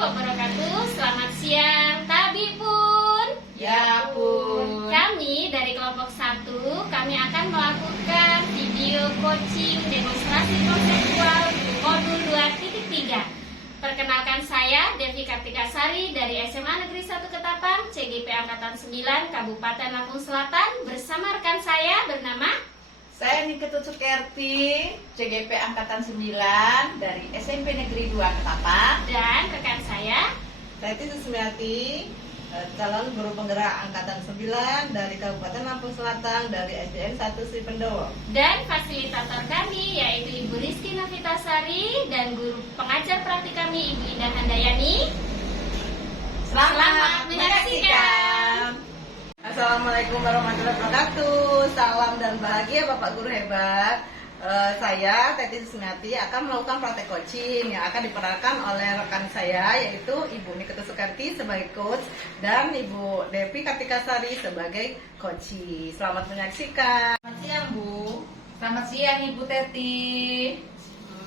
wabarakatuh. Selamat siang, Tabi pun. Ya pun. Kami dari kelompok 1, kami akan melakukan video coaching demonstrasi konseptual modul 2.3. Perkenalkan, saya Devi Kartika Sari dari SMA Negeri 1 Ketapang, CGP Angkatan 9, Kabupaten Lampung Selatan. Bersama rekan saya bernama Saya Niketut Sukerti, CGP Angkatan 9 dari SMP Negeri 2 Ketapang. dan rekan saya. Saya Titi Sumiati, calon guru penggerak Angkatan 9 dari Kabupaten Lampung Selatan dari SDN 1 Sri Pendowo. Dan fasilitator kami yaitu Ibu Rizky Navitasari dan guru pengajar praktik kami Ibu Indah Handayani. Selamat menyaksikan. Assalamualaikum warahmatullahi wabarakatuh. Salam dan bahagia Bapak Guru hebat. Saya Titi Sumiati akan melakukan praktek coaching yang akan diperankan oleh rekan saya yaitu Ibu Niketut Sukerti sebagai coach dan Ibu Devi Kartika Sari sebagai coachee. Selamat menyaksikan. Selamat siang Bu. Selamat siang Ibu Teti.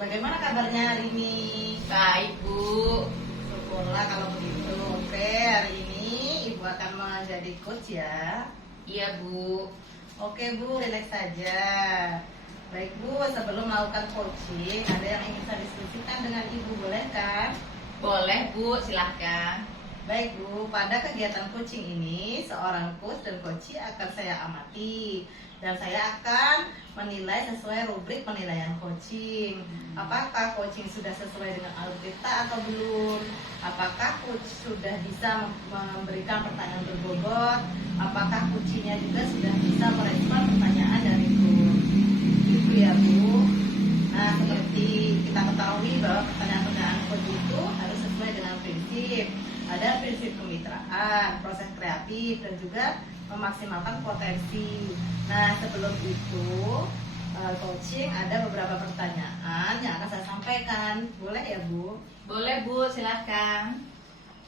Bagaimana kabarnya hari ini? Baik Bu. Syukurlah kalau begitu. Oke, hari ini Ibu akan menjadi coach ya. Iya Bu. Oke Bu, relax saja. Baik Bu, sebelum melakukan coaching, ada yang ingin saya diskusikan dengan Ibu, boleh kan? Boleh Bu, silahkan. Baik Bu, pada kegiatan coaching ini, seorang coach dan coachee akan saya amati. Dan saya akan menilai sesuai rubrik penilaian coaching. Apakah coaching sudah sesuai dengan alur kita atau belum? Apakah coach sudah bisa memberikan pertanyaan berbobot? Apakah coachingnya juga sudah bisa merespon pertanyaan dari coach? Itu ya Bu. Nah, seperti kita ketahui bahwa pertanyaan-pertanyaan coach itu harus sesuai dengan prinsip. Ada prinsip kemitraan, proses kreatif, dan juga memaksimalkan potensi. Nah, sebelum itu coaching ada beberapa pertanyaan yang akan saya sampaikan. Boleh ya Bu? Boleh Bu, silahkan.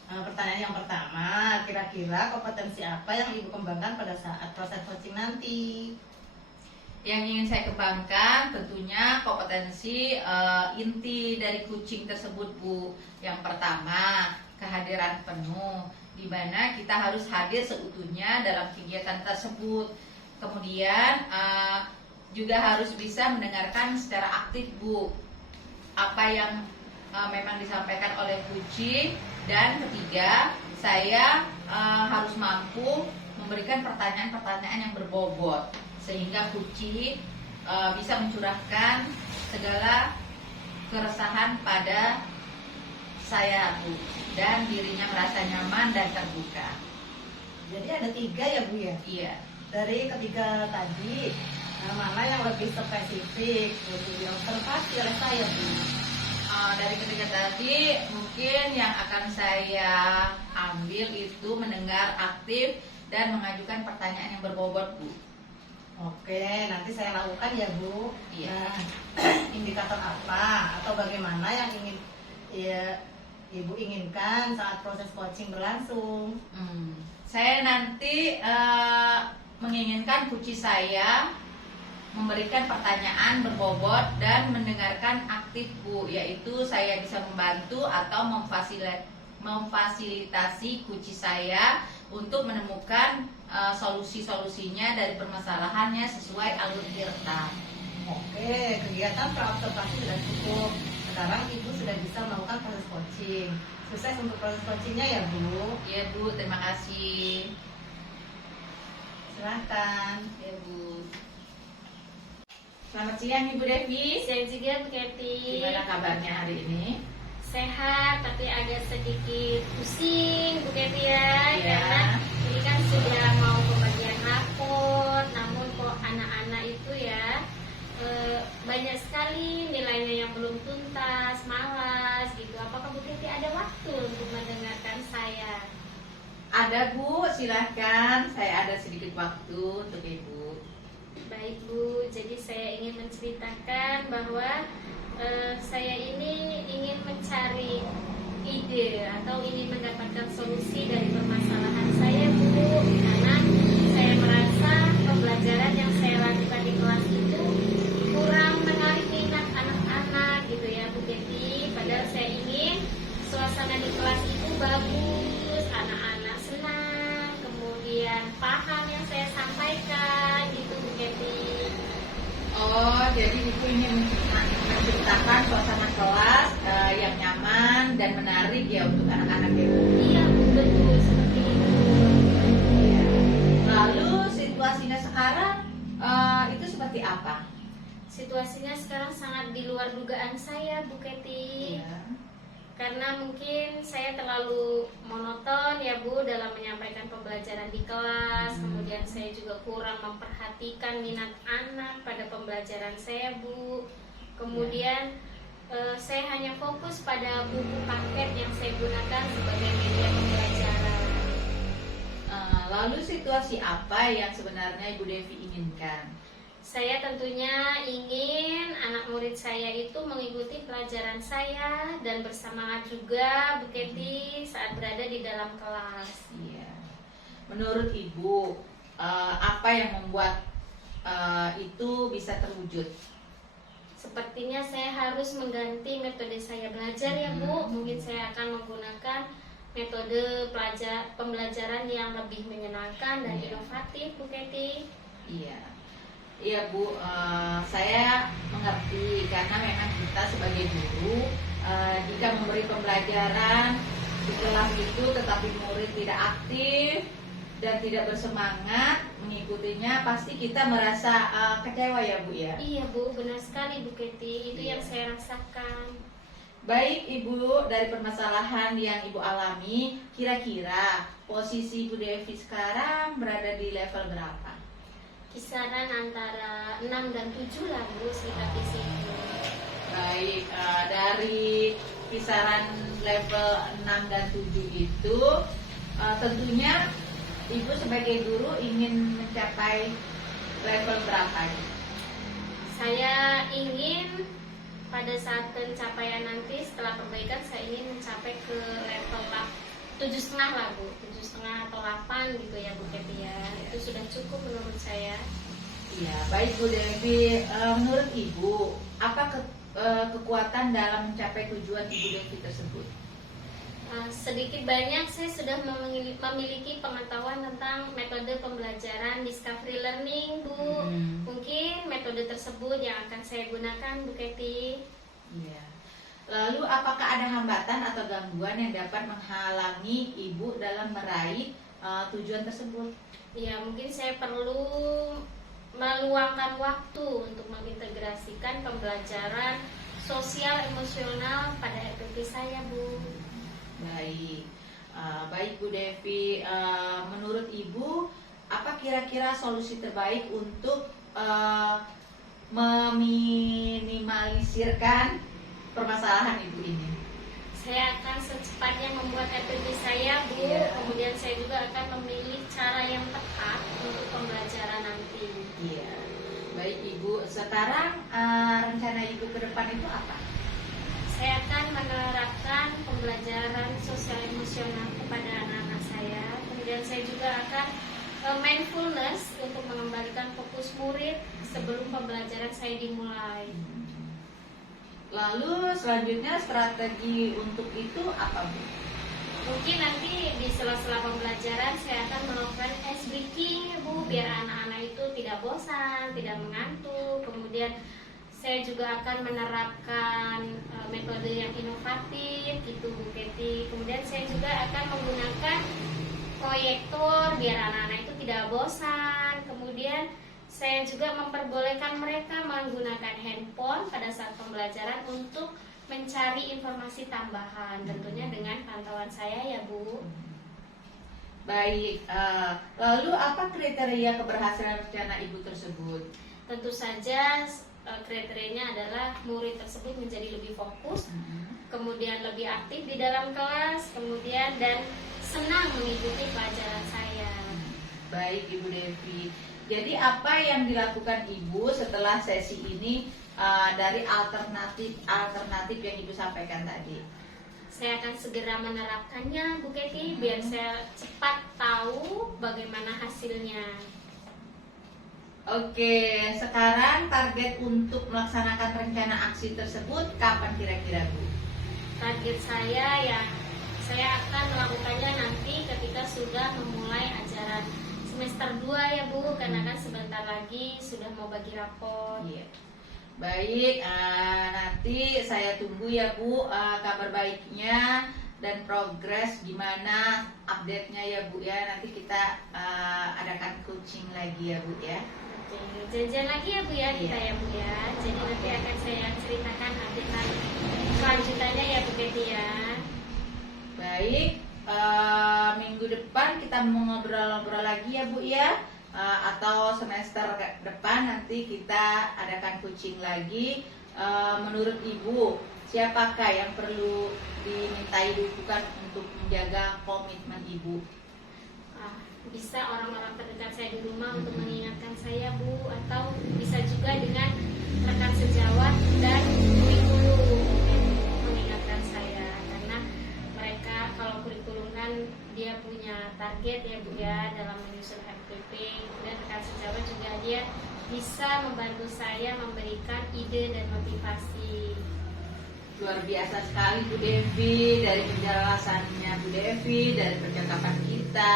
Pertanyaan yang pertama, kira-kira kompetensi apa yang Ibu kembangkan pada saat proses coaching nanti? Yang ingin saya kembangkan tentunya kompetensi inti dari coaching tersebut Bu. Yang pertama, kehadiran penuh, di mana kita harus hadir seutuhnya dalam kegiatan tersebut. Kemudian juga harus bisa mendengarkan secara aktif Bu apa yang memang disampaikan oleh coaching. Dan ketiga, saya harus mampu memberikan pertanyaan-pertanyaan yang berbobot sehingga coaching bisa mencurahkan segala keresahan pada saya Bu, dan dirinya merasa nyaman dan terbuka. Jadi ada 3 ya Bu ya? Iya. Dari ketiga tadi, mana yang lebih spesifik untuk diobservasi oleh saya Bu? Dari ketiga tadi mungkin yang akan saya ambil itu mendengar aktif dan mengajukan pertanyaan yang berbobot Bu. Oke, nanti saya lakukan ya Bu. Iya. Nah, indikator apa atau bagaimana yang ingin ya, Ibu inginkan saat proses coaching berlangsung? Saya nanti menginginkan coaching saya memberikan pertanyaan berbobot dan mendengarkan aktif Bu, yaitu saya bisa membantu atau memfasilitasi coaching saya untuk menemukan solusi-solusinya dari permasalahannya sesuai alur cerita. Oke, kegiatan praobservasi sudah cukup. Sekarang Ibu sudah bisa melakukan proses coaching. Sukses untuk proses coachingnya ya Bu. Iya Bu, terima kasih. Silahkan. Ya Bu. Selamat siang Ibu Devi. Saya juga Bu Keti. Gimana kabarnya hari ini? Sehat tapi agak sedikit pusing Bu Keti ya, Iya. karena ini kan sudah mau pembagian rapor, namun kok anak-anak itu ya banyak sekali nilainya yang belum tuntas, malas gitu. Apakah Bu Keti ada waktu untuk mendengarkan saya? Ada Bu, silahkan. Saya ada sedikit waktu untuk Ibu. Baik Bu, jadi saya ingin menceritakan bahwa saya ini ingin mencari ide atau ingin mendapatkan solusi dari permasalahan saya Bu, karena saya merasa pembelajaran yang saya lakukan di kelas itu kurang menarik minat anak-anak gitu ya Bu Keti. Padahal saya ingin suasana di kelas menciptakan suasana kelas yang nyaman dan menarik ya untuk anak-anak ya Bu. Iya Bu, betul seperti itu. Iya. Lalu situasinya sekarang itu seperti apa? Situasinya sekarang sangat di luar dugaan saya Bu Kety. Iya. Karena mungkin saya terlalu monoton ya Bu dalam menyampaikan pembelajaran di kelas. Kemudian saya juga kurang memperhatikan minat anak pada pembelajaran saya Bu. Kemudian saya hanya fokus pada buku paket yang saya gunakan sebagai media pembelajaran. Lalu situasi apa yang sebenarnya Ibu Devi inginkan? Saya tentunya ingin anak murid saya itu mengikuti pelajaran saya dan bersemangat juga Bu Kety saat berada di dalam kelas. Iya. Menurut Ibu, apa yang membuat itu bisa terwujud? Sepertinya saya harus mengganti metode saya belajar ya Bu. Mungkin saya akan menggunakan metode pembelajaran yang lebih menyenangkan dan inovatif Bu Kety. Iya. Iya Bu, saya mengerti karena memang kita sebagai guru jika memberi pembelajaran di kelas itu tetapi murid tidak aktif dan tidak bersemangat mengikutinya, pasti kita merasa kecewa ya Bu ya. Iya Bu, benar sekali Bu Kety, itu Iya. yang saya rasakan. Baik Ibu, dari permasalahan yang Ibu alami, kira-kira posisi Ibu Devi sekarang berada di level berapa? Kisaran antara 6 dan 7 lah Bu, sekitar di situ. Baik, dari kisaran level 6 dan 7 itu tentunya Ibu sebagai guru ingin mencapai level berapa? Saya ingin pada saat pencapaian nanti setelah perbaikan saya ingin mencapai ke level 7,5 lah Bu, 7,5 atau 8 gitu ya Bu Kety ya. Itu sudah cukup menurut saya. Iya, baik Bu Devi. Menurut Ibu, apa kekuatan dalam mencapai tujuan Ibu Devi tersebut? Sedikit banyak saya sudah memiliki pengetahuan tentang metode pembelajaran discovery learning Bu. Mungkin metode tersebut yang akan saya gunakan Bu Kety. Iya. Lalu apakah ada hambatan atau gangguan yang dapat menghalangi Ibu dalam meraih tujuan tersebut? Ya, mungkin saya perlu meluangkan waktu untuk mengintegrasikan pembelajaran sosial emosional pada FPP saya Bu. Baik, baik Bu Devi. Menurut Ibu, apa kira-kira solusi terbaik untuk meminimalisirkan permasalahan Ibu ini? Saya akan secepatnya membuat FPP saya Bu. Iya. Kemudian saya juga akan memilih cara yang tepat untuk pembelajaran nanti. Iya. Baik Ibu, sekarang rencana Ibu ke depan itu apa? Saya akan menerapkan pembelajaran sosial emosional kepada anak-anak saya. Kemudian saya juga akan mindfulness untuk mengembalikan fokus murid sebelum pembelajaran saya dimulai. Lalu selanjutnya strategi untuk itu apa Bu? Mungkin nanti di sela-sela pembelajaran saya akan melakukan ice breaking Bu, biar anak-anak itu tidak bosan, tidak mengantuk. Kemudian saya juga akan menerapkan metode yang inovatif gitu Bu Kety. Kemudian saya juga akan menggunakan proyektor biar anak-anak itu tidak bosan. Kemudian saya juga memperbolehkan mereka menggunakan handphone pada saat pembelajaran untuk mencari informasi tambahan, tentunya dengan pantauan saya ya Bu. Baik, lalu apa kriteria keberhasilan rencana Ibu tersebut? Tentu saja kriterianya adalah murid tersebut menjadi lebih fokus, kemudian lebih aktif di dalam kelas, kemudian dan senang mengikuti pelajaran saya. Baik Ibu Devi. Jadi apa yang dilakukan Ibu setelah sesi ini dari alternatif yang Ibu sampaikan tadi? Saya akan segera menerapkannya Bu Kety biar saya cepat tahu bagaimana hasilnya. Oke, sekarang target untuk melaksanakan rencana aksi tersebut kapan kira-kira Bu? Target saya saya akan melakukannya nanti ketika sudah memulai ajaran semester 2 ya Bu, karena kan sebentar lagi sudah mau bagi rapor. Iya. Baik, nanti nanti saya tunggu ya Bu kabar baiknya dan progres gimana update-nya ya Bu ya. Nanti kita adakan coaching lagi ya Bu ya. Oke, janjian lagi ya Bu ya kita Iya. ya Bu ya. Jadi nanti akan saya ceritakan update selanjutnya ya Bu Betty ya. Baik, minggu depan kita mau ngobrol-ngobrol lagi ya Bu ya. Atau semester depan nanti kita adakan coaching lagi. Menurut Ibu, siapakah yang perlu dimintai dukungan untuk menjaga komitmen Ibu? Bisa orang-orang terdekat saya di rumah untuk mengingatkan saya Bu, atau bisa juga dengan rekan sejawat dan kurikulum mengingatkan saya, karena mereka kalau kurikulum kan dia punya target ya Bu ya dalam menyusun FPP, dan rekan sejawat juga dia bisa membantu saya memberikan ide dan motivasi. Luar biasa sekali Bu Devi, dari penjelasannya Bu Devi, dari percakapan kita.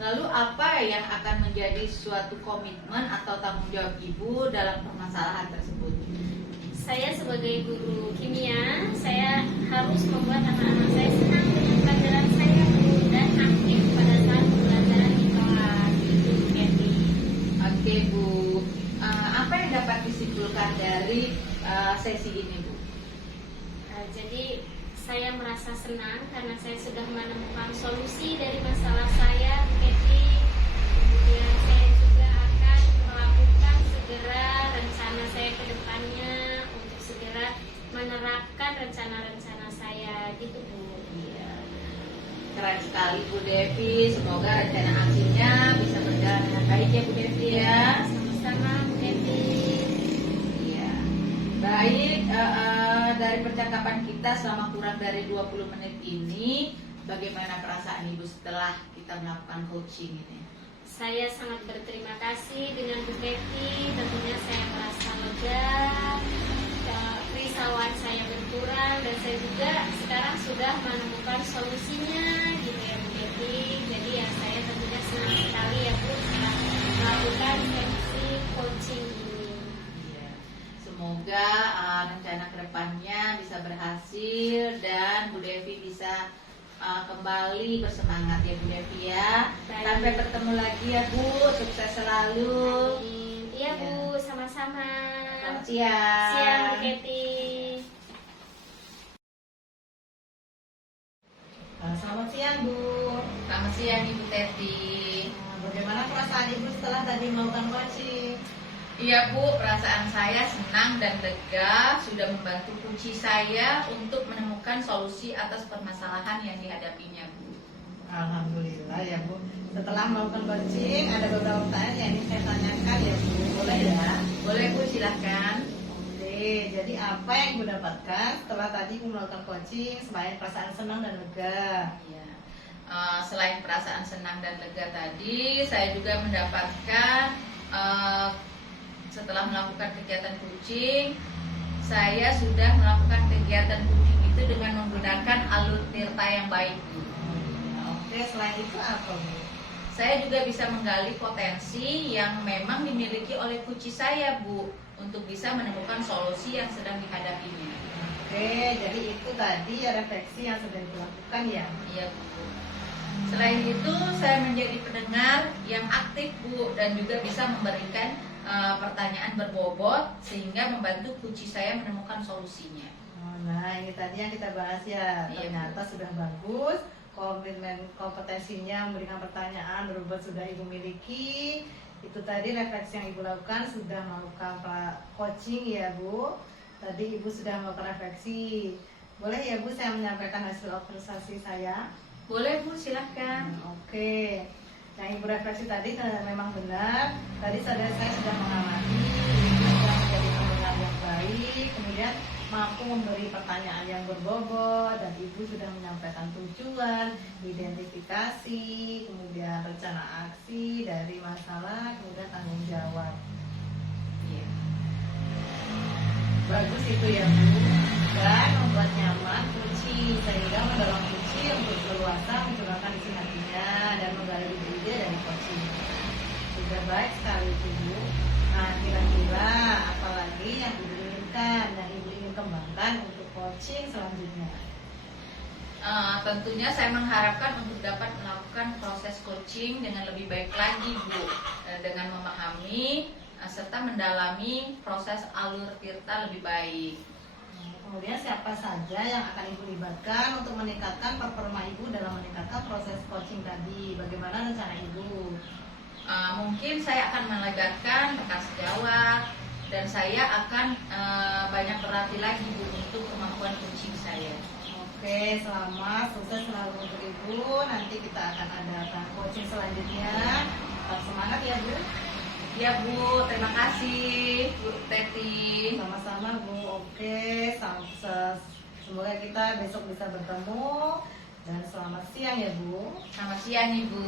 Lalu apa yang akan menjadi suatu komitmen atau tanggung jawab Ibu dalam permasalahan tersebut? Saya sebagai guru kimia, saya harus membuat anak-anak saya senang dengan pelajaran saya Bu, dan aktif pada saat pembelajaran di kelas. Itu Kathy. Oke Bu, apa yang dapat disimpulkan dari sesi ini Bu? Jadi saya merasa senang karena saya sudah menemukan solusi dari masalah saya, Kathy. Kemudian saya juga akan melakukan segera rencana saya ke depannya untuk segera menerapkan rencana-rencana saya gitu Bu. Iya. Keren sekali Bu Devi, semoga rencana aksinya bisa berjalan dengan baik ya Bu Devi ya. Sama-sama Bu Kathy. Iya. Baik, dari percakapan kita selama kurang dari 20 menit ini, bagaimana perasaan Ibu setelah kita melakukan coaching ini? Saya sangat berterima kasih dengan Bu Kathy. Tentunya saya merasa lega, kerisauan saya berkurang, dan saya juga sekarang sudah menemukan solusinya gitu ya Bu Kathy. Jadi ya saya tentunya senang sekali ya Bu setelah melakukan sesi coaching ini. Iya. Semoga rencana kedepannya bisa berhasil dan Bu Devi bisa kembali bersemangat ya Bu Devi ya. Baik. Sampai bertemu lagi ya Bu, sukses selalu. Amin. Iya Bu, sama-sama. Selamat siang. Siang Bu Kathy. Selamat siang Bu. Selamat siang Ibu Teti. Bagaimana perasaan Ibu setelah tadi melakukan coaching? Iya Bu, perasaan saya senang dan lega sudah membantu kunci saya untuk menemukan solusi atas permasalahan yang dihadapinya Bu. Alhamdulillah ya Bu. Setelah melakukan coaching, ada beberapa pertanyaan yang ingin saya tanyakan ya Bu. Boleh ya? Boleh Bu, silahkan. Oke, jadi apa yang Ibu dapatkan setelah tadi Ibu melakukan coaching selain perasaan senang dan lega? Iya. Selain perasaan senang dan lega tadi, saya juga mendapatkan setelah melakukan kegiatan coaching, saya sudah melakukan kegiatan coaching itu dengan menggunakan alur tirta yang baik Bu. Oke, selain itu apa Bu? Saya juga bisa menggali potensi yang memang dimiliki oleh kunci saya Bu, untuk bisa menemukan solusi yang sedang dihadapinya. Oke, jadi itu tadi ya refleksi yang sudah dilakukan ya. Iya Bu. Selain itu, saya menjadi pendengar yang aktif Bu, dan juga bisa memberikan pertanyaan berbobot sehingga membantu kunci saya menemukan solusinya. Nah, ini tadi yang kita bahas ya. Iya, Ternyata sudah bagus. Komitmen kompetensinya memberikan pertanyaan berbobot sudah Ibu miliki. Itu tadi refleksi yang Ibu lakukan, sudah melakukan coaching ya Bu. Tadi Ibu sudah melakukan refleksi. Boleh ya Bu saya menyampaikan hasil observasi saya? Boleh Bu, silahkan. Oke. Yang Ibu refleksi tadi memang benar. Tadi saya sudah mengamati, Ibu sudah menjadi pendengar yang baik, kemudian mampu memberi pertanyaan yang berbobot, dan Ibu sudah menyampaikan tujuan, identifikasi, kemudian rencana aksi dari masalah, kemudian tanggung jawab. Iya. Bagus itu ya Bu. Dan membuat nyaman kunci sehingga mendorong kunci untuk berluasa mencurahkan isi hatinya dan menggali ide dari coaching. Sudah baik sekali itu Bu. Nah, kira-kira apalagi yang Ibu inginkan, yang Ibu ingin kembangkan coaching selanjutnya? Tentunya saya mengharapkan untuk dapat melakukan proses coaching dengan lebih baik lagi, Bu, dengan memahami serta mendalami proses alur tirta lebih baik. Kemudian siapa saja yang akan Ibu libatkan untuk meningkatkan performa Ibu dalam meningkatkan proses coaching tadi? Bagaimana rencana Ibu? Mungkin saya akan melibatkan rekan sejawat dan saya akan banyak berlatih lagi, Bu, untuk kemampuan coaching saya. Oke, selamat, sukses selalu untuk Ibu. Nanti kita akan adakan coaching selanjutnya. Tetap semangat ya, Bu. Ya, Bu, terima kasih Bu Teti. Sama-sama, Bu. Oke, semoga kita besok bisa bertemu. Dan selamat siang ya, Bu. Selamat siang, Ibu.